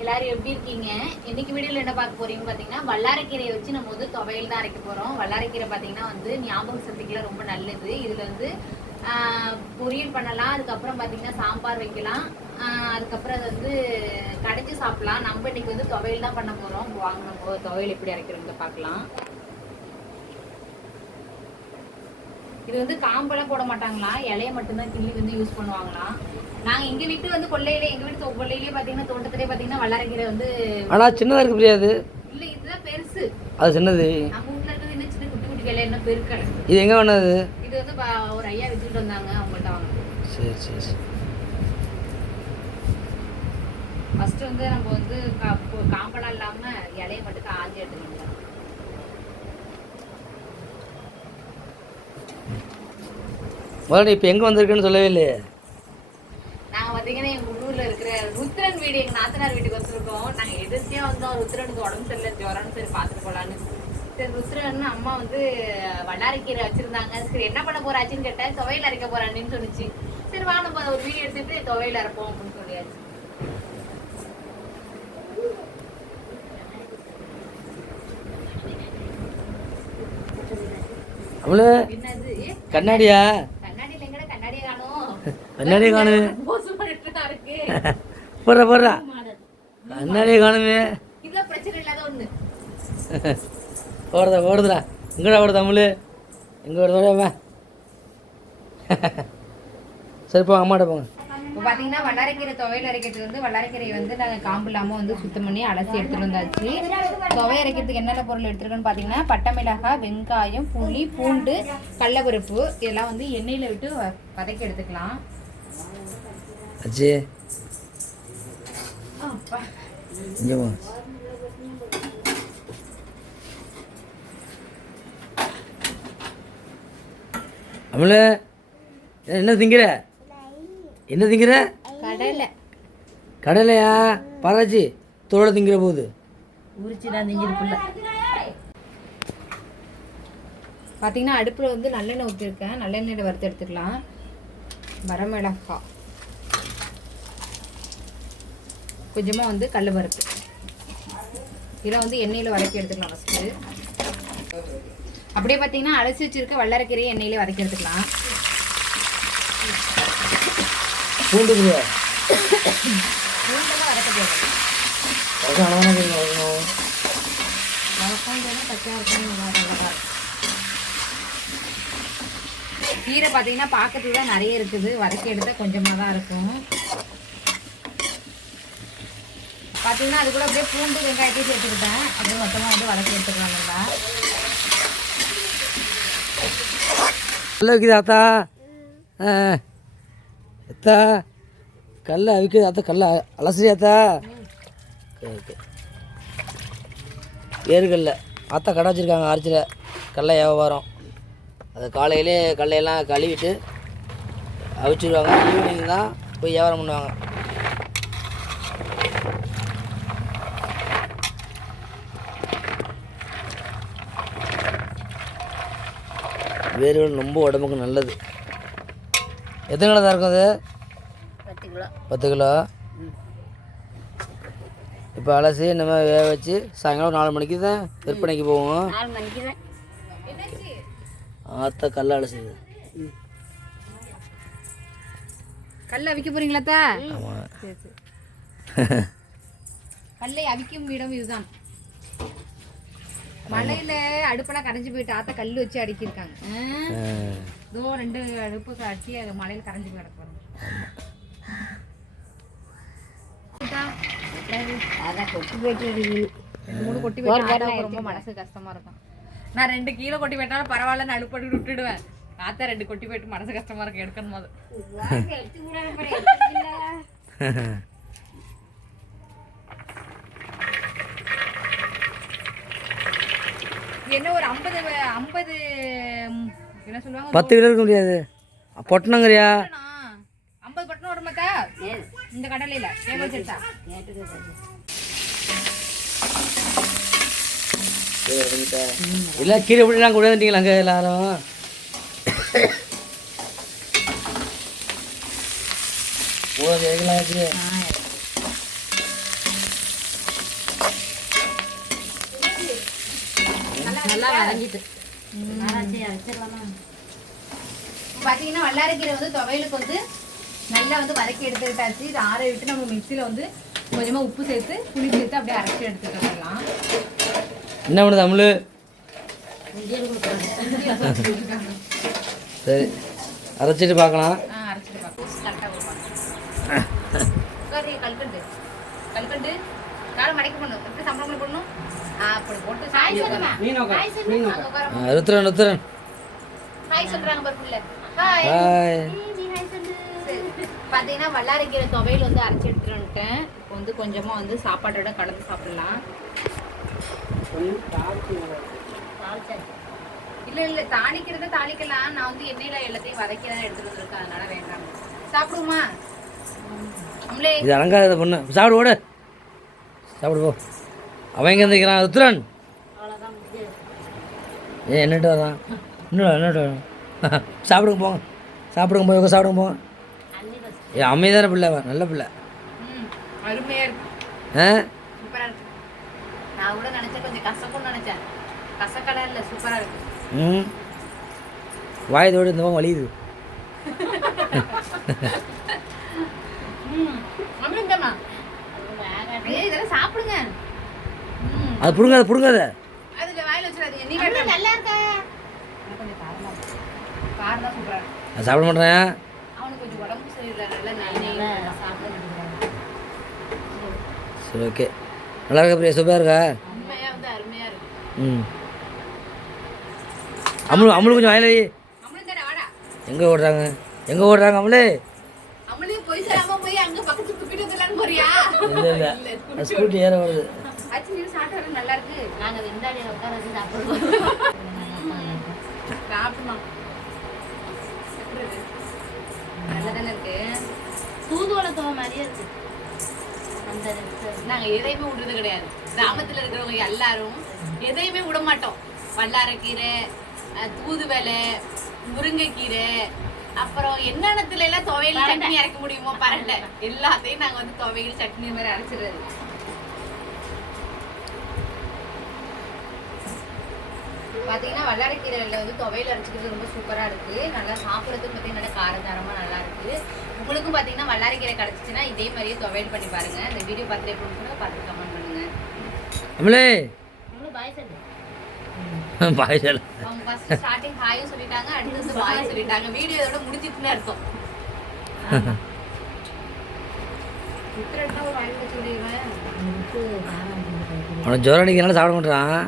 எல்லாரும் எப்படி இருக்கீங்க? இன்னைக்கு வீடியோல என்ன பார்க்க போறீங்கன்னு பாத்தீங்கன்னா, வல்லாரைக்கீரையை வச்சு நம்ம வந்து துவையல் தான் அரைக்க போறோம். வல்லாரைக்கீரை பாத்தீங்கன்னா வந்து ஞாபக சக்திக்குலாம் ரொம்ப நல்லது. இதுல வந்து பொரியல் பண்ணலாம், அதுக்கப்புறம் பாத்தீங்கன்னா சாம்பார் வைக்கலாம், அதுக்கப்புறம் அதை வந்து கடைச்சி சாப்பிடலாம். நம்ம இன்னைக்கு வந்து துவையல் தான் பண்ண போறோம். வாங்க நம்ம துவையல் எப்படி அரைக்கிறோம்னு பார்க்கலாம். இது வந்து காம்பெல்லாம் போட மாட்டாங்களா, இலையை மட்டும்தான் கிள்ளி வந்து யூஸ் பண்ணுவாங்களாம். நாங்க எங்க வீட்டு வந்து கொள்ளையிலே, எங்க வீட்டு கொள்ளையிலேயே பாத்தீங்கன்னா தோட்டத்திலே பாத்தீங்கன்னா வல்லாரைக்கீரை வந்து ஆனா சின்னதா இருக்கு பிரியாது. இல்ல இதுதான் பெருசு, அது சின்னது. நம்ம வீட்ல இருக்கிறது இன்னும் சின்ன குட்டி குட்டி கிளை, என்ன பெருக்கல. இது எங்க வேணது? இது வந்து ஒரு ஐயா வித்துட்டு வந்தாங்க, அவங்கள்ட்ட வாங்க. சரி சரி சரி. ஃபர்ஸ்ட் வந்து நம்ம வந்து காம்பெல்லாம் இல்லாம இலையை மட்டும் ஆஞ்சி எடுத்துக்கணும். முதல்ல இப்போ எங்கே வந்திருக்குன்னு சொல்லவே இல்லையே. நாங்கள் பார்த்தீங்கன்னா எங்கள் உள்ளூரில் இருக்கிற ருத்ரன் வீடு, எங்கள் நாத்தனார் வீட்டுக்கு வந்திருக்கோம். நாங்கள் எதிர்த்தியாக வந்தோம். ருத்ரனுக்கு உடம்பு சரியில்லை, ஜுரம்னு சரி பார்த்துட்டு போகலான்னு. சரி ருத்ரன் அம்மா வந்து வல்லாரைக்கீரை வச்சுருந்தாங்க. சரி என்ன பண்ண போறாச்சுன்னு கேட்டேன். துவையல் அரைக்க போறான்னு சொன்னிச்சு. சரி வா நம்ம ஒரு வீடியோ எடுத்துட்டு துவையல் அரைப்போம் அப்படின்னு சொல்லியாச்சு. அவ்வளோ கண்ணாடியா? கண்ணாடியே காணுமே. போடுறா போடுறா, கண்ணாடியே காணுமே. ஓடுதா ஓடுதுடா. எங்கடா ஓடுது தமிழ்? எங்கே ஓடுதா? சரி போ, அம்மாட்ட போங்க. இப்போ பார்த்தீங்கன்னா வல்லாரைக்கீரை துவையல் அரைக்கிறதுக்கு வந்து வல்லாரைக்கீரையை வந்து நாங்கள் காம்பு இல்லாமல் வந்து சுத்தம் பண்ணி அலசி எடுத்துகிட்டு வந்தாச்சு. துவையல் அரைக்கிறதுக்கு என்னென்ன பொருள் எடுத்துருக்கோன்னு பார்த்தீங்கன்னா, பட்டை மிளகாய், வெங்காயம், புளி, பூண்டு, கடலப்பருப்பு இதெல்லாம் வந்து எண்ணெயில் விட்டு வதக்கி எடுத்துக்கலாம். அஜி இங்கே போ. அமல என்ன திங்கிற? என்ன திங்கிற? கடலை. கடலையா? பராச்சி தோட திங்கிற போது உரிச்சு தான் திங்கிருக்குள்ள. பார்த்தீங்கன்னா அடுப்பில் வந்து நல்லெண்ணெய் ஊற்றிருக்கேன். நல்லெண்ணெயில் வறுத்து எடுத்துக்கலாம். வரமிளகாய், கொஞ்சமாக வந்து கடல பருப்பு, இதில் வந்து எண்ணெயில் வதக்கி எடுத்துக்கலாம் ஃபஸ்ட்டு. அப்படியே பார்த்தீங்கன்னா அலசி வச்சுருக்க வல்லாரைக்கீரையை எண்ணெயிலே வதக்கி எடுத்துக்கலாம். பூண்டு பூண்டெல்லாம் வதக்க தேவை. கீரை பார்த்தீங்கன்னா பார்க்கறதுக்கு தான் நிறைய இருக்குது, வதக்கி எடுத்தால் கொஞ்சமாக தான் இருக்கும். பார்த்தீங்கன்னா அது கூட அப்படியே பூண்டு வெங்காயத்தையும் சேர்த்துக்கிட்டேன். அப்படியே மொத்தமாக வந்து வதக்கி எடுத்துக்கலாம். நல்லா வைக்குது ஆத்தா. எத்தா கல்லை அவிக்குது ஆத்தா. கல்லை அலசரியாத்தா. வேறுகல்ல ஆத்தா கடை வச்சுருக்காங்க அரைச்சிட கடலை வியாபாரம். அது காலையிலே கடலையெல்லாம் கழுவிட்டு அவிச்சிடுவாங்க. ஈவினிங் தான் போய் வியாபாரம் பண்ணுவாங்க. வேர்கள் ரொம்ப உடம்புக்கு நல்லது. எத்தனை கிலோ தான் இருக்கும் அது? 10 கிலோ. 10 கிலோ. இப்போ அலசி நம்ம வேக வச்சு சாயங்காலம் 4 மணிக்கு தான் விற்பனைக்கு போவோம். 4 மணிக்கு தான். ஆத்தா கல்லை அலசுது. கல்லை அவிக்க போறீங்களாத்தா? ஆமாம். சரி சரி. கல்லை அவிக்கும் இடம் இதுதான். மழையில அடுப்பெல்லாம் கரைஞ்சி போயிட்டு ஆத்தா கல் வச்சு அடிக்கிருக்காங்க. இதோ 2 அடுப்பு கட்டி அது மழையில கரைஞ்சி கிடக்கு. கொட்டி போயிட்டு ரொம்ப மனசு கஷ்டமா இருக்கும். நான் 2 கிலோ கொட்டி போயிட்டாலும் பரவாயில்ல, அடுப்படி விட்டுடுவேன். ஆத்தா 2 கொட்டி போயிட்டு மனசு கஷ்டமா இருக்கும், எடுக்கணும் போது. என்ன ஒரு 50 என்ன சொல்லுவாங்க, 10 கிலோ இருக்க முடியாது. பொட்டணங்கிறியா? 50 பொட்டணம் வர மாட்டா இந்த கடலையில வேக வச்சிருக்கா. இல்லை கீழே இப்படிலாம் கூட வந்துட்டீங்களா அங்கே எல்லாரும்? எதுக்கெல்லாம் வச்சு நல்லா வரைஞ்சிட்டு வச்சிடலாமா? பார்த்தீங்கன்னா வல்லாரைக்கீரை வந்து துவையலுக்கு வந்து நல்லா வந்து வதக்கி எடுத்துக்கிட்டாச்சு. இது ஆற விட்டு நம்ம மிக்சியில் வந்து கொஞ்சமாக உப்பு சேர்த்து புளி சேர்த்து அப்படியே அரைச்சி எடுத்துட்டு வந்துடலாம். என்ன பண்ணுது அமுலு? சரி அரைச்சிட்டு பார்க்கலாம். அரைச்சிட்டு பார்க்கலாம். கரெக்டாக கல்கண்டு கல்கண்டு காலை மடக்கி போடணும். எப்படி சம்பளம் போடணும்? அப்படி போட்டு ருத்ரன் ருத்ரன் ஹாய் சொல்கிறாங்க பாருக்குள்ள. ஹாய். பார்த்தீங்கன்னா வல்லாரைக்கீரை துவையல் வந்து அரைச்சி எடுத்துட்டு வந்துட்டேன். இப்போ வந்து கொஞ்சமாக வந்து சாப்பாட்டோட கலந்து சாப்பிடலாம். இல்லை தாளிக்கிறத தாளிக்கலாம். நான் வந்து எண்ணெயில் எல்லாத்தையும் வதக்கி தான் எடுத்துட்டு வந்துருக்கேன். அதனால வேண்டாம். சாப்பிடுவோமா? நம்மளே இது அலங்காத பொண்ணு. சாப்பிடு ஓடு. சாப்பிடு போ. அவன் எங்கே இருந்துக்கிறான் ருத்ரன்? ஏன் என்னட்டு வரான்? இன்னும் என்னட்டு வரான்? சாப்பிடுங்க போங்க. சாப்பிடுங்க போய் சாப்பிடுங்க போங்க. அமைதியான பிள்ளை நல்ல பிள்ளை. அருமையாக இருக்கு. ஆ சூப்பராக இருக்கு. நான் கூட நினச்சேன் கொஞ்சம் கசக்கும்னு நினச்சேன். கசக்கடை இல்லை, சூப்பராக இருக்கு. ம் வாயத்தோடு இந்த பக்கம் வலியுது. அமிர்தமா இதெல்லாம் சாப்பிடுங்க. அது பிடுங்காத பிடுங்காத. அதுல வாயில வச்சிடாதீங்க. நீ நல்லா இருக்க. கொஞ்சம் காரமா இருக்கு. காரம் தான் சூப்பரா இருக்கு. நான் சாப்பிட மாட்டேன். அவனுக்கு கொஞ்சம் உடம்பு சரியில்லை. நல்லா சாப்பிட சரி ஓகே. நல்லா இருக்கா பிரியா? சூப்பராக இருக்கா? உண்மையா வந்து அருமையா இருக்கு. ம் அமுல் அமுல் கொஞ்சம் வாயில வை. அமுலு தர வாடா. எங்கே ஓடுறாங்க எங்கே ஓடுறாங்க அமுலே? அமுலு போய் சொல்லாம போய் அங்க பக்கத்து துப்பிட்டு வந்துடலான்னு போறியா? இல்லை இல்லை ஸ்கூட்டி ஏற வருது. ஆச்சு நீ சாப்பிட்டா நல்லா இருக்கு. நாங்க விந்தாடியில உட்கார வச்சு சாப்பிடுவோம். சாப்பிடணும். நல்லா தானே இருக்கு. தூதுவளை தோவை மாதிரியே இருக்கு. அந்த நாங்க எதையுமே விடுறது கிடையாது. கிராமத்துல இருக்கிறவங்க எல்லாரும் எதையுமே விட மாட்டோம். வல்லாரைக்கீரை, தூதுவளை, முருங்கைக்கீரை, அப்புறம் என்னென்னத்துல எல்லாம் துவையல் சட்னி அரைக்க முடியுமோ பரண்ட எல்லாத்தையும் நாங்க வந்து துவையல் சட்னி மாதிரி அரைச்சிடுறது. பாத்தீங்கன்னா வல்லாரைக்கீரையில வந்து துவையல் அரைச்சிக்கிறது ரொம்ப சூப்பரா இருக்கு. நல்லா சாப்பிட்றதுக்கு பார்த்தீங்கன்னா நல்லா காரசாரமா நல்லா இருக்கு. உங்களுக்கும் பாத்தீங்கன்னா வல்லாரைக்கீரை கிடைச்சிச்சுன்னா இதே மாதிரியே துவையல் பண்ணி பாருங்க. இந்த வீடியோ பார்த்துட்டு எப்படி கூட பார்த்து கமெண்ட் பண்ணுங்க. அமுலே பாய் சொல்லு. பாய் சொல்லு. அவங்க ஃபர்ஸ்ட் ஸ்டார்டிங் ஹாயும் சொல்லிட்டாங்க, அடுத்து வந்து பாய் சொல்லிட்டாங்க. வீடியோ இதோட முடிஞ்சிட்டுன்னு அர்த்தம். ஒரு வாய்ப்பு சொல்லிடுவேன். அவனை ஜோரம் அடிக்கிறனால சாப்பிட மாட்டான்.